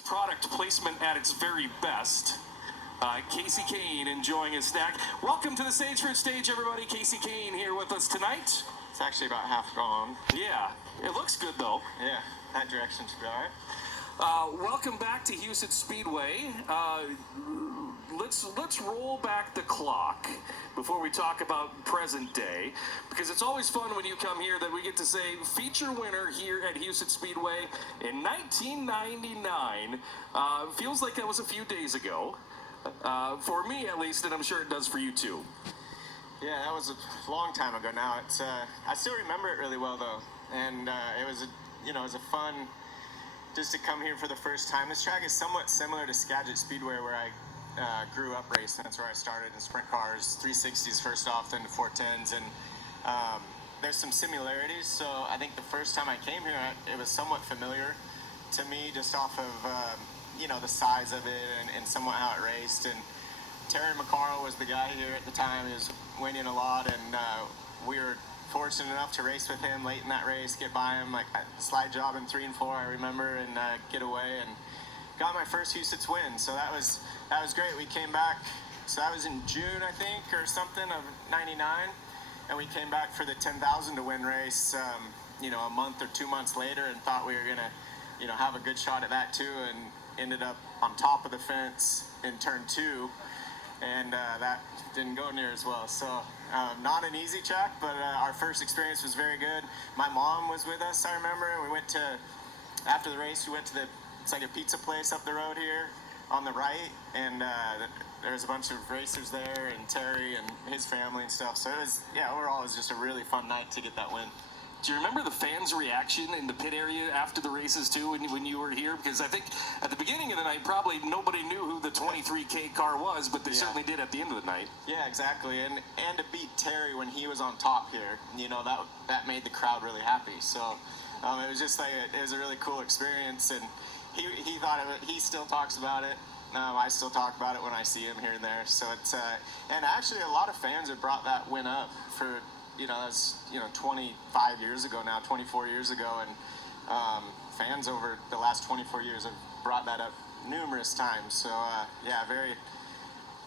Product placement at its very best. Kasey Kahne enjoying his snack. Welcome to the Sageford stage, everybody. Kasey Kahne here with us tonight. It's actually about half gone. Yeah, it looks good though. Yeah, that direction should be all right. Welcome back to Husets Speedway. Let's roll back the clock before we talk about present day, because it's always fun when you come here that we get to say feature winner here at Husets Speedway in 1999. Feels like that was a few days ago, for me at least, and I'm sure it does for you too. Yeah, that was a long time ago now. It's I still remember it really well though, and it was it was a fun just to come here for the first time. This track is somewhat similar to Skagit Speedway, where I grew up racing. That's where I started in sprint cars, 360s first off, then to 410s, and there's some similarities. So I think the first time I came here, it was somewhat familiar to me, just off of the size of it and somewhat how it raced. And Terry McCarl was the guy here at the time. He was winning a lot, and we were fortunate enough to race with him late in that race, get by him, like slide job in 3 and 4, I remember, and get away and got my first Husets win. So that was great. We came back, so that was in June, I think, or something of '99, and we came back for the 10,000 to win race, a month or 2 months later, and thought we were gonna, have a good shot at that too, and ended up on top of the fence in turn 2, and that didn't go near as well. So not an easy track, but our first experience was very good. My mom was with us, I remember. We went to, after the race, we went to it's like a pizza place up the road here on the right, and there was a bunch of racers there, and Terry and his family and stuff. So it was, overall it was just a really fun night to get that win. Do you remember the fans' reaction in the pit area after the races too, when you were here? Because I think at the beginning of the night, probably nobody knew who the 23K car was, but they certainly did at the end of the night. Yeah, exactly. And to beat Terry when he was on top here, that made the crowd really happy. So it was just like it was a really cool experience, and he thought of it. He still talks about it. I still talk about it when I see him here and there. So it's and actually a lot of fans have brought that win up for. That's 25 years ago now, 24 years ago, and fans over the last 24 years have brought that up numerous times. So very,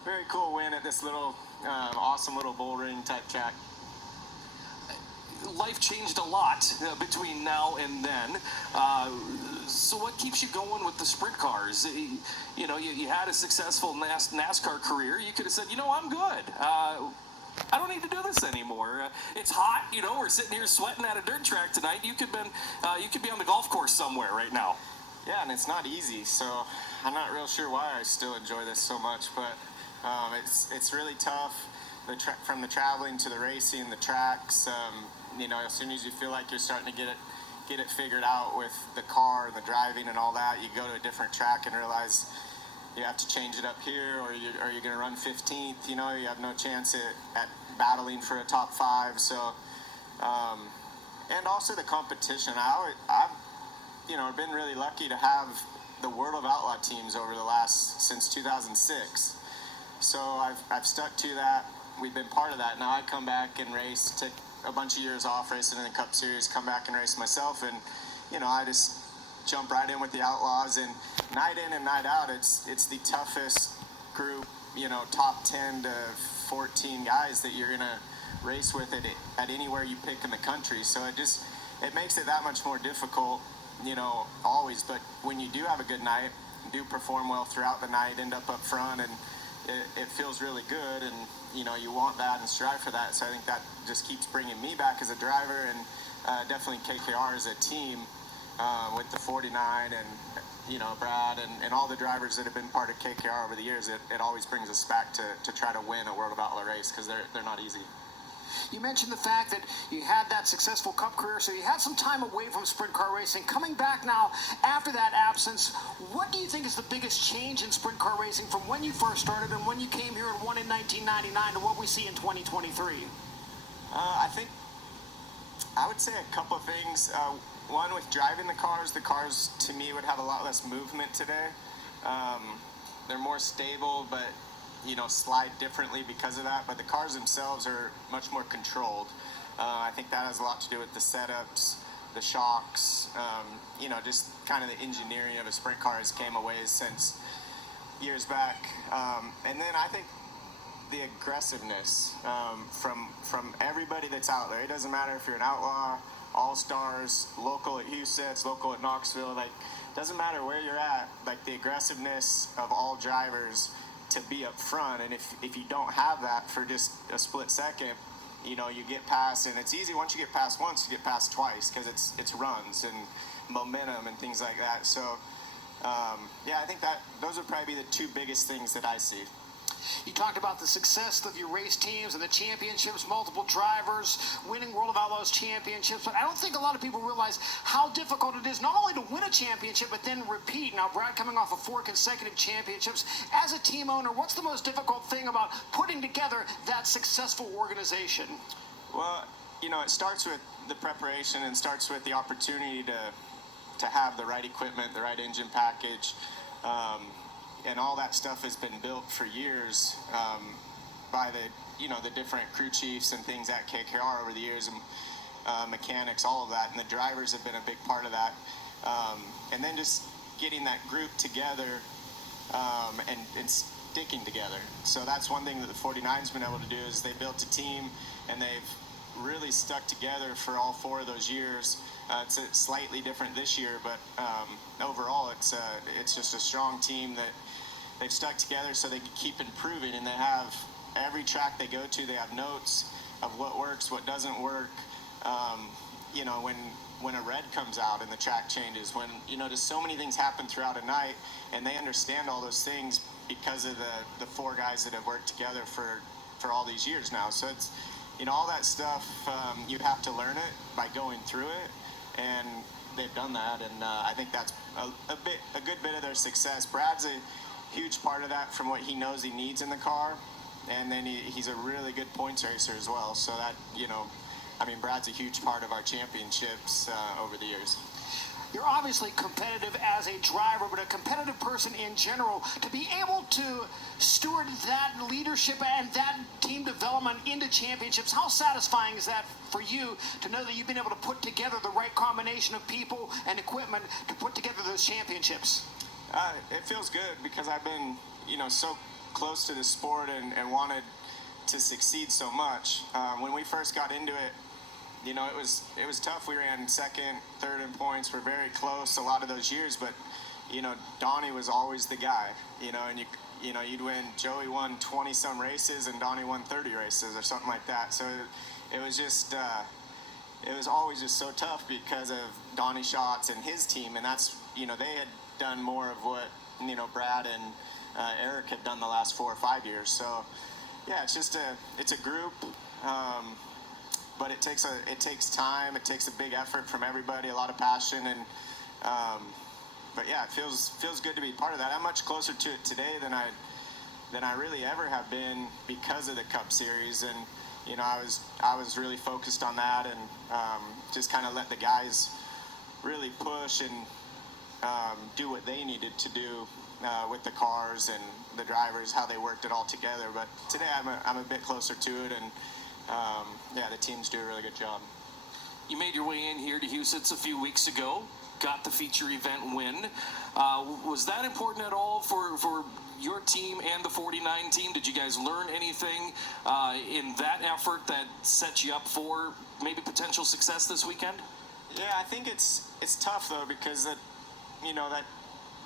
very cool win at this little awesome little bull ring type track. Life changed a lot between now and then. So what keeps you going with the sprint cars? You had a successful NASCAR career. You could have said, I'm good. I don't need to do this anymore. It's hot, we're sitting here sweating at a dirt track tonight. You could be on the golf course somewhere right now. Yeah, and it's not easy, so I'm not real sure why I still enjoy this so much, but it's really tough. From the traveling to the racing, the tracks, as soon as you feel like you're starting to get it figured out with the car and the driving and all that, you go to a different track and realize you have to change it up here, or you're going to run 15th. You have no chance at battling for a top 5. So, and also the competition. I've been really lucky to have the World of Outlaw teams since 2006. So I've stuck to that. We've been part of that. Now I come back and race, take a bunch of years off racing in the Cup Series, come back and race myself, and I just jump right in with the Outlaws, and night in and night out, it's the toughest group, top 10 to 14 guys that you're gonna race with at anywhere you pick in the country. So it makes it that much more difficult, always. But when you do have a good night, do perform well throughout the night, end up front, and it feels really good, and you want that and strive for that. So I think that just keeps bringing me back as a driver, and definitely KKR as a team. With the 49 and Brad and all the drivers that have been part of KKR over the years, it always brings us back to try to win a World of Outlaw race, because they're not easy. You mentioned the fact that you had that successful Cup career, so you had some time away from sprint car racing. Coming back now after that absence, what do you think is the biggest change in sprint car racing from when you first started and when you came here and won in 1999 to what we see in 2023? I would say a couple of things. One, with driving the cars to me would have a lot less movement today. They're more stable, but slide differently because of that. But the cars themselves are much more controlled. I think that has a lot to do with the setups, the shocks, just kind of the engineering of a sprint car has came a ways since years back. And then I think the aggressiveness from everybody that's out there. It doesn't matter if you're an outlaw, all-stars, local at Husets, local at Knoxville, like, doesn't matter where you're at, like, the aggressiveness of all drivers to be up front. And if you don't have that for just a split second, you get past, and it's easy once you get past once, you get past twice, because it's runs and momentum and things like that. So, I think that those would probably be the two biggest things that I see. You talked about the success of your race teams and the championships, multiple drivers, winning World of Outlaws championships, but I don't think a lot of people realize how difficult it is not only to win a championship, but then repeat. Now, Brad coming off of 4 consecutive championships. As a team owner, what's the most difficult thing about putting together that successful organization? Well, it starts with the preparation and starts with the opportunity to have the right equipment, the right engine package, and all that stuff has been built for years by the different crew chiefs and things at KKR over the years, and mechanics, all of that, and the drivers have been a big part of that. And then just getting that group together and sticking together. So that's one thing that the 49's been able to do, is they built a team and they've really stuck together for all 4 of those years. It's slightly different this year, but overall it's just a strong team that they've stuck together so they can keep improving, and they have every track they go to, they have notes of what works, what doesn't work. When a red comes out and the track changes, when just so many things happen throughout a night, and they understand all those things because of the 4 guys that have worked together for all these years now. So it's all that stuff, you have to learn it by going through it, and they've done that, and I think that's a good bit of their success. Brad's a huge part of that from what he knows he needs in the car, and then he's a really good points racer as well. So that Brad's a huge part of our championships over the years. You're obviously competitive as a driver, but a competitive person in general. To be able to steward that leadership and that team development into championships, how satisfying is that for you to know that you've been able to put together the right combination of people and equipment to put together those championships? It feels good because I've been, so close to the sport and wanted to succeed so much. When we first got into it, it was tough. We ran second, third in points. We're very close a lot of those years, but Donnie was always the guy. And you'd win. Joey won 20 some races, and Donnie won 30 races or something like that. So it was just. It was always just so tough because of Donnie Schatz and his team, and that's they had done more of what Brad and Eric had done the last 4 or 5 years. So yeah, it's a group, but it takes time. It takes a big effort from everybody, a lot of passion, and but yeah, it feels good to be part of that. I'm much closer to it today than I really ever have been because of the Cup Series, and I was really focused on that, and just kind of let the guys really push and do what they needed to do with the cars and the drivers, how they worked it all together. But today I'm a bit closer to it, and the teams do a really good job. You made your way in here to Husets a few weeks ago, got the feature event win. Was that important at all for your team and the 49 team? Did you guys learn anything in that effort that set you up for maybe potential success this weekend? Yeah, I think it's tough though, because that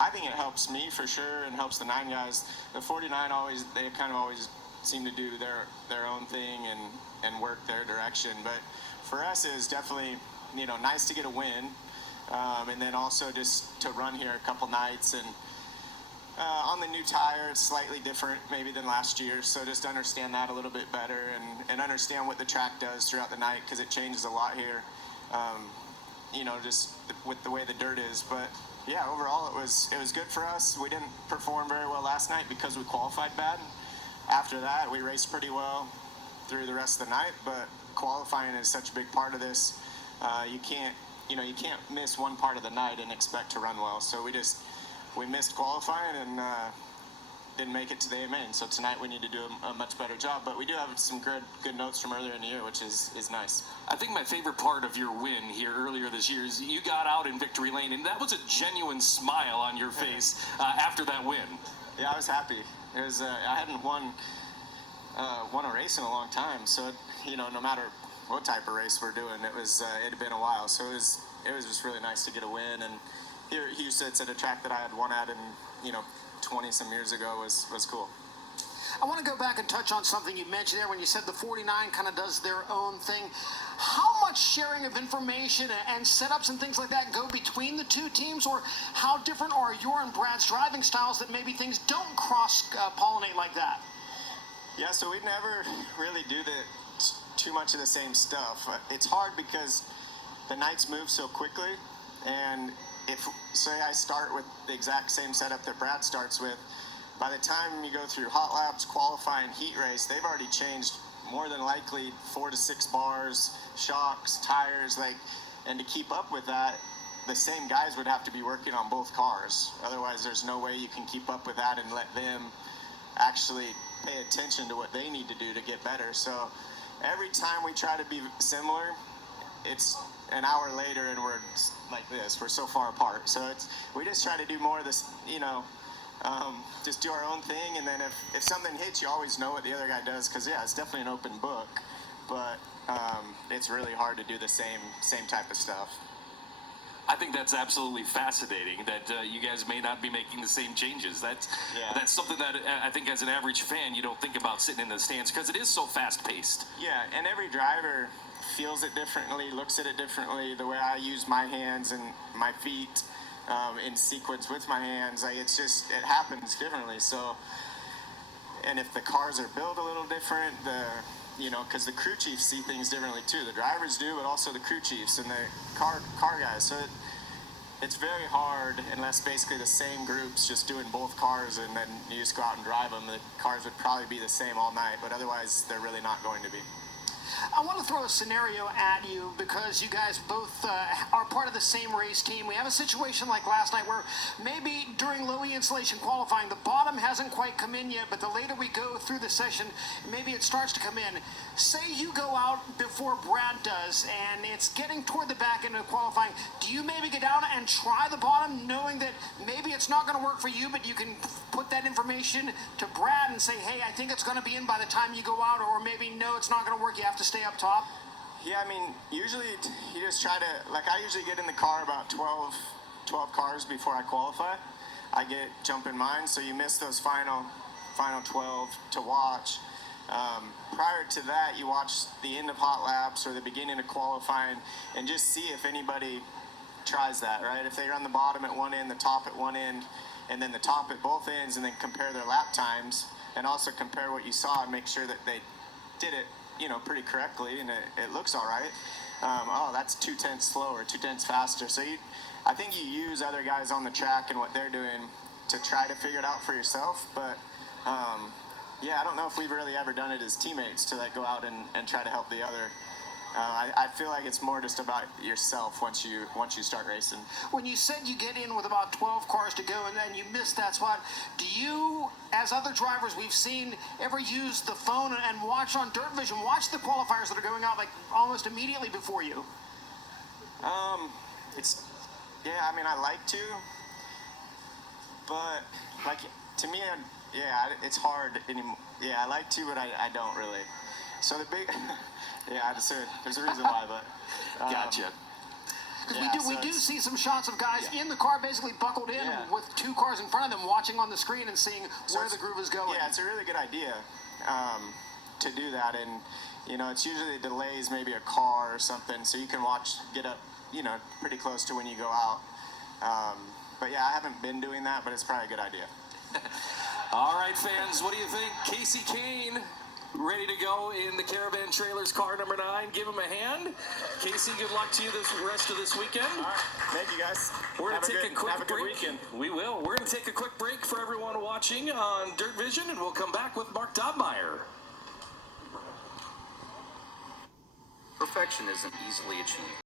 I think it helps me for sure and helps the 9 guys. The 49 they kind of always seem to do their own thing and work their direction. But for us, it was definitely nice to get a win, and then also just to run here a couple nights, and on the new tire, it's slightly different maybe than last year. So just understand that a little bit better, and understand what the track does throughout the night, because it changes a lot here. Just with the way the dirt is. But yeah, overall it was good for us. We didn't perform very well last night because we qualified bad. After that, we raced pretty well through the rest of the night, but qualifying is such a big part of this. You can't miss one part of the night and expect to run well. So we missed qualifying, and didn't make it to the main. So tonight we need to do a much better job. But we do have some good notes from earlier in the year, which is nice. I think my favorite part of your win here earlier this year is you got out in victory lane, and that was a genuine smile on your face after that win. Yeah, I was happy. It was I hadn't won a race in a long time, so no matter what type of race we're doing, it had been a while. So it was just really nice to get a win. And here at Husets, at a track that I had won at in 20 some years ago was cool. I want to go back and touch on something you mentioned there when you said the 49 kind of does their own thing. How much sharing of information and setups and things like that go between the two teams, or how different are your and Brad's driving styles that maybe things don't cross-pollinate like that? Yeah, so we never really do too much of the same stuff. It's hard because the nights move so quickly, and if, say, I start with the exact same setup that Brad starts with, by the time you go through hot laps, qualifying, heat race, they've already changed more than likely 4 to 6 bars, shocks, tires, and to keep up with that, the same guys would have to be working on both cars. Otherwise, there's no way you can keep up with that and let them actually pay attention to what they need to do to get better. So every time we try to be similar, it's an hour later and we're like this. We're so far apart. So we just try to do more of this, just do our own thing. And then if something hits, you always know what the other guy does, because yeah, it's definitely an open book, but it's really hard to do the same type of stuff. I think that's absolutely fascinating that you guys may not be making the same changes. That's something that I think as an average fan you don't think about sitting in the stands, because it is so fast-paced. Yeah, and every driver feels it differently, looks at it differently. The way I use my hands and my feet in sequence with my hands, it happens differently. So, and if the cars are built a little different, because the crew chiefs see things differently too. The drivers do, but also the crew chiefs and the car guys. So it's very hard unless basically the same group's just doing both cars, and then you just go out and drive them. The cars would probably be the same all night, but otherwise they're really not going to be. I want to throw a scenario at you because you guys both are part of the same race team. We have a situation like last night where maybe during low E insulation qualifying, the bottom hasn't quite come in yet, but the later we go through the session, maybe it starts to come in. Say you go out before Brad does, and it's getting toward the back end of qualifying. Do you maybe get down and try the bottom, knowing that maybe it's not going to work for you, but you can put that information to Brad and say, hey, I think it's going to be in by the time you go out, or maybe no, it's not going to work, you have to stay up top? Yeah, I mean, usually you just try to, I usually get in the car about 12 cars before I qualify. I jump in mine, so you miss those final 12 to watch. Prior to that, you watch the end of hot laps or the beginning of qualifying and just see if anybody tries that, right? If they run the bottom at one end, the top at one end, and then the top at both ends, and then compare their lap times, and also compare what you saw and make sure that they did it pretty correctly, and it looks all right. Oh, that's 2/10 slower, 2/10 faster. So I think you use other guys on the track and what they're doing to try to figure it out for yourself. But yeah, I don't know if we've really ever done it as teammates to go out and try to help the other. I feel like it's more just about yourself once you start racing. When you said you get in with about 12 cars to go and then you miss that spot, do you, as other drivers we've seen, ever use the phone and watch on Dirt Vision, watch the qualifiers that are going out almost immediately before you? I mean, I like to, but to me, it's hard anymore. Yeah, I like to, but I don't really. So the big, there's a reason why, but. Gotcha. Because we do see some shots of guys in the car basically buckled in with 2 cars in front of them, watching on the screen and seeing where the groove is going. Yeah, it's a really good idea to do that, and it's usually delays maybe a car or something, so you can get up, pretty close to when you go out. But yeah, I haven't been doing that, but it's probably a good idea. All right, fans, what do you think? Kasey Kahne, ready to go in the Caravan Trailers car number 9. Give him a hand. Kasey, good luck to you this rest of this weekend. All right. Thank you, guys. We're going to take a quick have a break. good weekend. We will. We're going to take a quick break for everyone watching on Dirt Vision, and we'll come back with Mark Dobmeyer. Perfection isn't easily achieved.